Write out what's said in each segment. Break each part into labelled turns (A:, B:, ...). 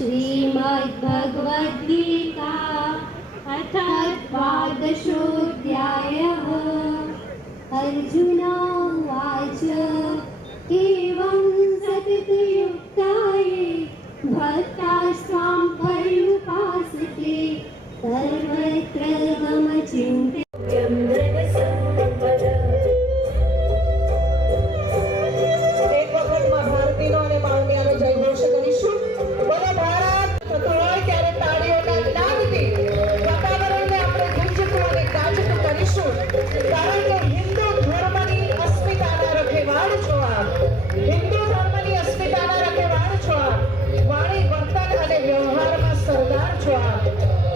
A: श्रीमद्भगवद्गीता अथ द्वादशोऽध्यायः अर्जुना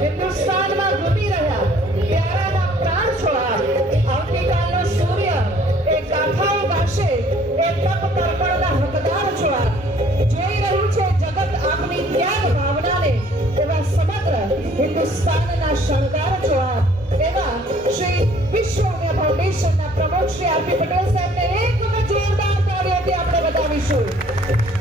B: હિન્દુસ્તાનમાં ઘૂમી રહ્યા. પ્યારાના પ્રાણ છો આપ આવતીકાલનો સૂર્ય એ ગાથાઓ ગાશે. એ તપ તર્પણના હકદાર છો જોઈ રહ્યું છે જગત આપની ત્યાગ ભાવનાને. એવા સમગ્ર હિન્દુસ્તાનના શણગાર છો આપ એવા શ્રી વિશ્વ ઉમિયા ફાઉન્ડેશનના શ્રી આરપી પટેલ સાહેબને એક વખત જોરદાર તાળીઓથી આપણે વધાવીશું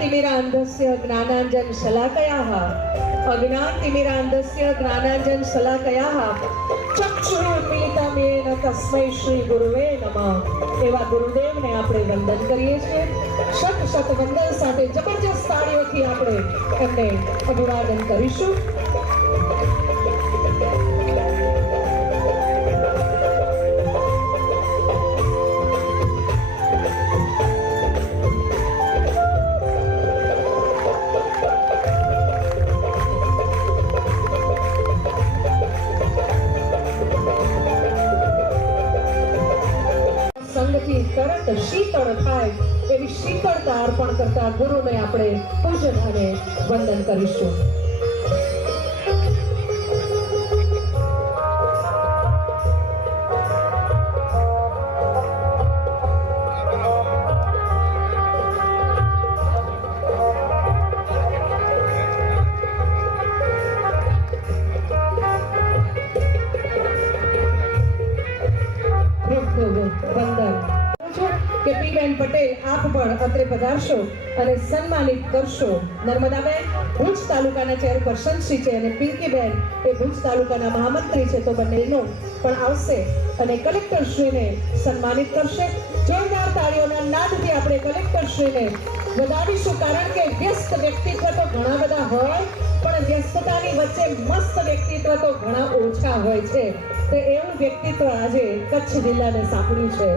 B: અજ્ઞાતિમિરાંધસ્ય જ્ઞાનાંજન શલાકયા અજ્ઞાતિમિરાંધસ્ય જ્ઞાનાંજન શલાકયા ચક્ષુર્પીતમેન તસ્મૈ શ્રી ગુરુવે નમઃ એવા ગુરુદેવને આપણે વંદન કરીએ છીએ। શત શત વંદન સાથે જબરજસ્ત તાળીઓથી આપણે એમને અભિવાદન કરીશું। એવી અર્પણ કરતા ગુરુને આપણે પૂજન અને વંદન કરીશું. કે પટેલ આપ પણ અત્રે પધારશો અને સન્માનિત કરશો. નર્મદાબેન ભુજ તાલુકાના ચેરપર્સન શ્રી છે અને પિંકીબેન એ ભુજ તાલુકાના મહામંત્રી છે તો બંનેનો પણ આવશે અને કલેક્ટર શ્રીને સન્માનિત કરશે. જોરદાર તાળીઓના નાદથી આપણે કલેક્ટર શ્રીને વધાવીશું કારણ કે વ્યસ્ત વ્યક્તિત્વ તો ઘણા બધા હોય, પણ વ્યસ્તતાની વચ્ચે મસ્ત વ્યક્તિત્વ તો ઘણા ઓછા હોય છે. તો એવું વ્યક્તિત્વ આજે કચ્છ જિલ્લાને સાંપડ્યું છે.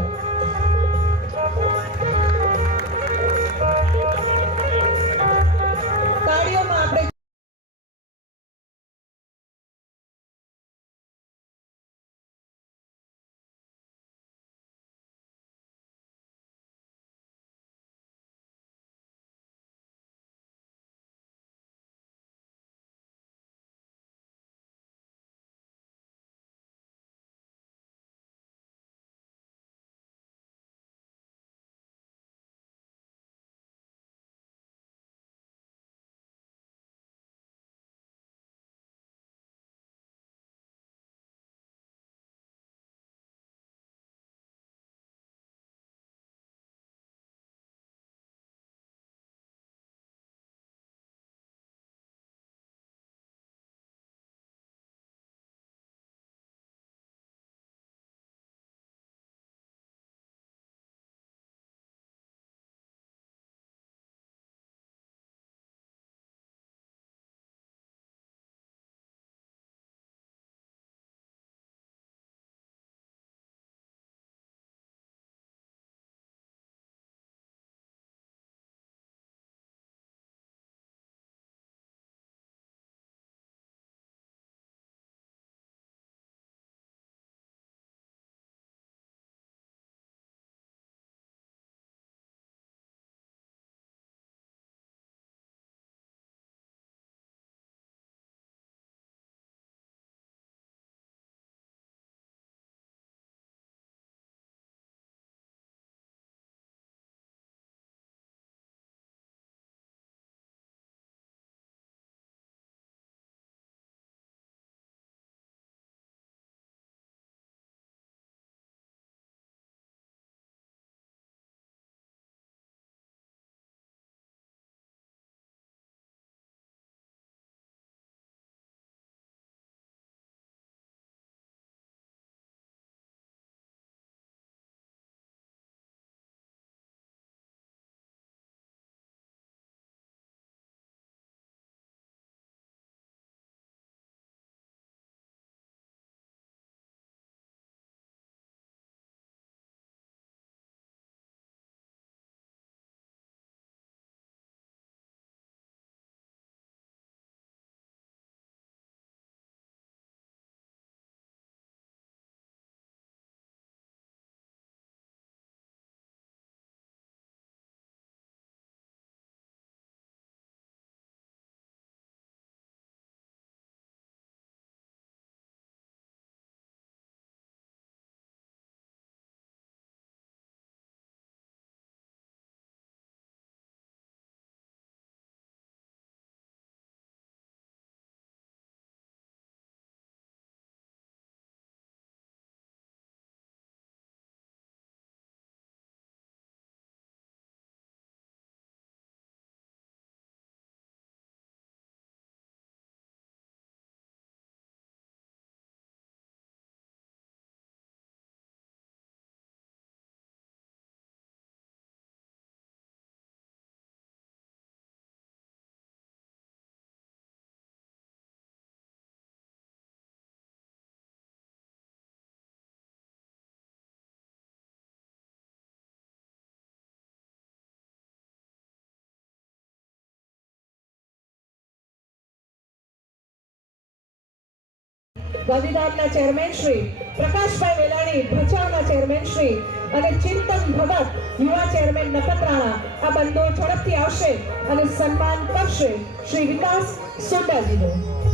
B: ગાંધીધામના ચેરમેન શ્રી પ્રકાશભાઈ વેલાણી, ભચાઉના ચેરમેન શ્રી અને ચિંતન ભગત, યુવા ચેરમેન નખત્રાણા. આ બંધો ઝડપથી આવશે અને સન્માન કરશે શ્રી વિકાસ સોડાજીનું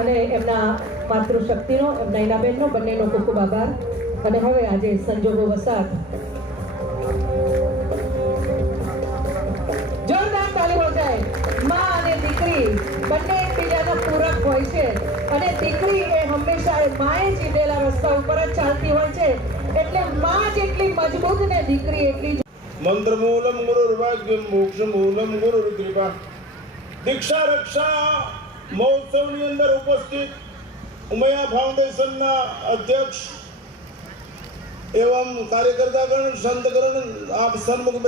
B: અને એમના માતૃશક્તિનો, એમના ઇનાબેનનો બંનેનો ખૂબ ખૂબ આભાર. અને હવે આજે સંજોગો વસાત. જોરદાર તાલી હો જાય માં અને દીકરી બંને એકબીજાના પૂરક હોય છે. અને દીકરી એ હંમેશા માએ જીતેલા રસ્તા ઉપર જ ચાલતી હોય છે. એટલે માં જેટલી મજબૂત ને દીકરી એટલી
C: મંત્રમૂલમ ગુરુર્ભાગ્યમ મોક્ષમૂલમ ગુરુર્કૃપા. દીક્ષા રક્ષા મહોત્સવની અંદર ઉપસ્થિત ઉમયા ફાઉન્ડેશનના અધ્યક્ષ એવમ કાર્યકર્તાગણ સંતગણ આપ સન્મુખ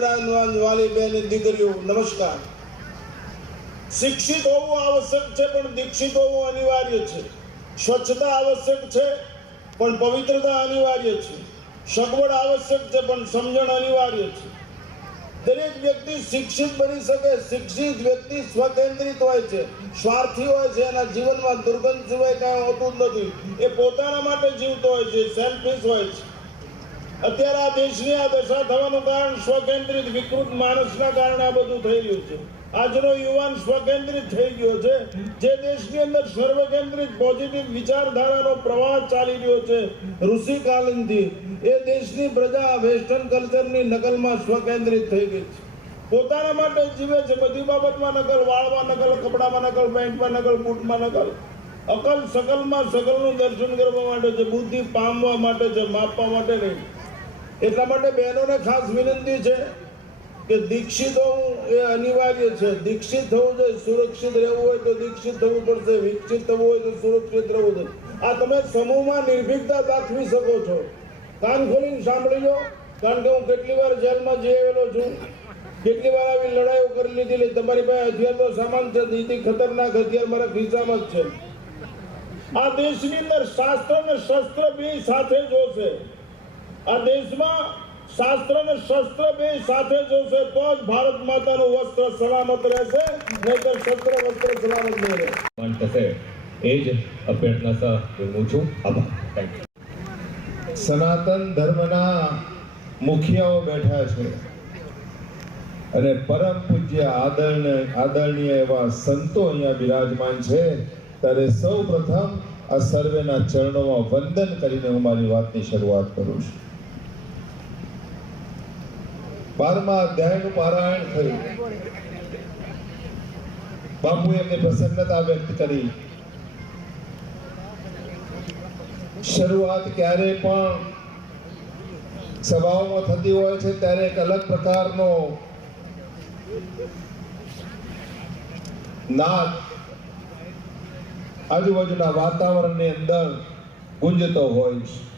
C: વાલી બેન દીકરીઓ, નમસ્કાર. શિક્ષિત હોવું આવશ્યક છે, પણ દીક્ષિત હોવું અનિવાર્ય છે. સ્વચ્છતા આવશ્યક છે, પણ પવિત્રતા અનિવાર્ય છે. સગવડ આવશ્યક છે, પણ સમજણ અનિવાર્ય છે. દરેક વ્યક્તિ શિક્ષિત બની શકે, શિક્ષિત વ્યક્તિ સ્વકેન્દ્રિત હોય છે. સ્વાર્થી હોય છે, એના જીવનમાં દુર્ગંધ સિવાય કાંઈ હોતું નથી. એ પોતાના માટે જીવતો હોય છે સેલ્ફિશ હોય છે. અત્યારે આ દેશની આ દશા થવાનું કારણ સ્વકેન્દ્રિત વિકૃત માણસના કારણે આ બધું થઈ રહ્યું છે. આજનો યુવાન સ્વકેન્દ્રિત થઈ ગયો છે. જે દેશની અંદર સર્વકેન્દ્રિત પોઝિટિવ વિચારધારાનો પ્રવાહ ચાલી રહ્યો છે ઋષિકાલીનથી એ દેશની પ્રજા વેસ્ટર્ન કલ્ચરની નકલમાં સ્વકેન્દ્રિત થઈ ગઈ છે. પોતાના માટે જીવે છે, બધી બાબતમાં નકલ, વાળમાં નકલ, કપડામાં નકલ, પેન્ટમાં નકલ, બૂટમાં નકલ. અકલ સકલમાં સકલનું દર્શન કરવા માટે છે, બુદ્ધિ પામવા માટે છે, માપવા માટે નહીં. એટલા માટે બહેનોને ખાસ વિનંતી છે કે દીક્ષિત હોવું એ અનિવાર્ય છે. દીક્ષિત થવું જોઈએ, સુરક્ષિત રહેવું હોય તો દીક્ષિત થવું પડશે, વિકસિત થવું હોય તો સુરક્ષિત રહેવું જોઈએ. આ તમે સમૂહમાં નિર્ભીકતા દાખવી શકો છો. કાન ખોલીને સાંભળી લો કારણ કે હું કેટલી વાર જેલમાં જઈ આવેલો છું. કેટલી વાર આવી લડાઈઓ કરી લીધેલી તમારી પાસે હથિયાર તો સામાન છે, નીતિ ખતરનાક હથિયાર મારા ખિસ્સામાં જ છે. આ દેશની અંદર શાસ્ત્ર અને શસ્ત્ર બે સાથે જોશે. આ દેશમાં શાસ્ત્ર અને શસ્ત્ર બે સાથે જોશે તો જ ભારત માતાનું વસ્ત્ર સલામત રહેશે નહીતર શસ્ત્ર વસ્ત્ર સલામત નહીં રહે.
D: સન્માન થશે. એ જ અભ્યર્થના વિરમું છું. આભાર.
E: સનાતન ધર્મના મુખિયાઓ બેઠા છે. અને પરમ પૂજ્ય આદરણીય આદરણીય એવા સંતો અહીંયા બિરાજમાન છે. ત્યારે સૌ પ્રથમ આ સર્વેના ચરણોમાં વંદન કરીને હું મારી વાતની શરૂઆત કરું છું. બારમા અધ્યાયનું પારાયણ થયું. બાપુએ એમની પ્રસન્નતા વ્યક્ત કરી. શરૂઆત ક્યારે પણ સભાઓમાં થતી હોય છે ત્યારે એક અલગ પ્રકારનો નાદ આજુબાજુના વાતાવરણની અંદર ગુંજતો હોય છે.